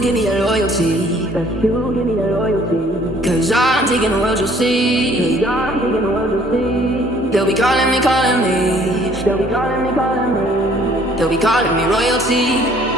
to give me that loyalty. Best to give me that loyalty. Cause I'm taking the world, you'll see. Cause I'm taking the world, you'll see. They'll be calling me, calling me. They'll be calling me, calling me. They'll be calling me royalty.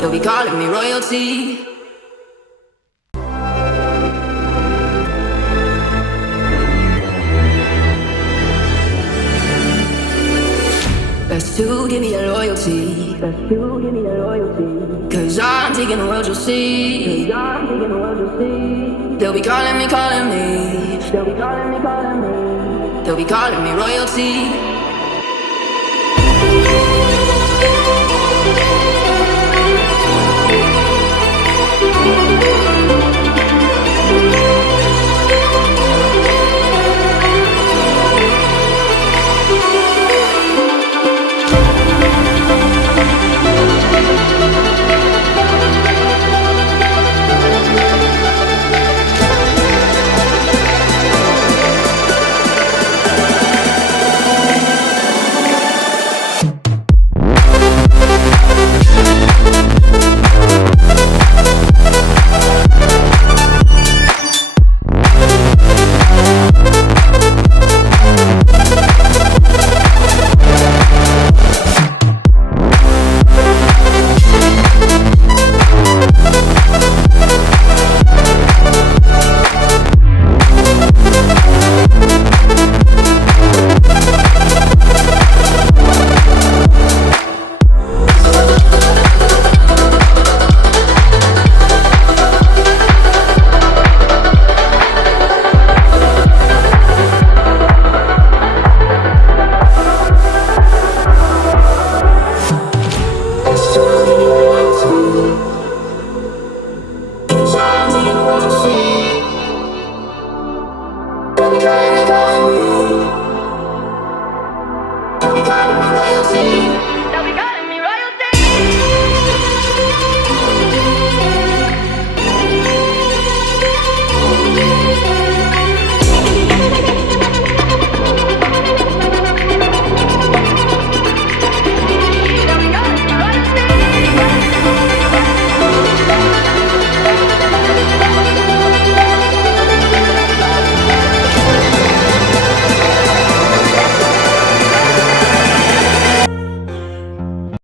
They'll be calling me royalty. Best to give me that loyalty. Best to give me that loyalty. Cause I'm taking the world, you'll see. Cause I'm taking the world, you'll see. They'll be calling me, calling me. They'll be calling me, calling me. They'll be calling me royalty.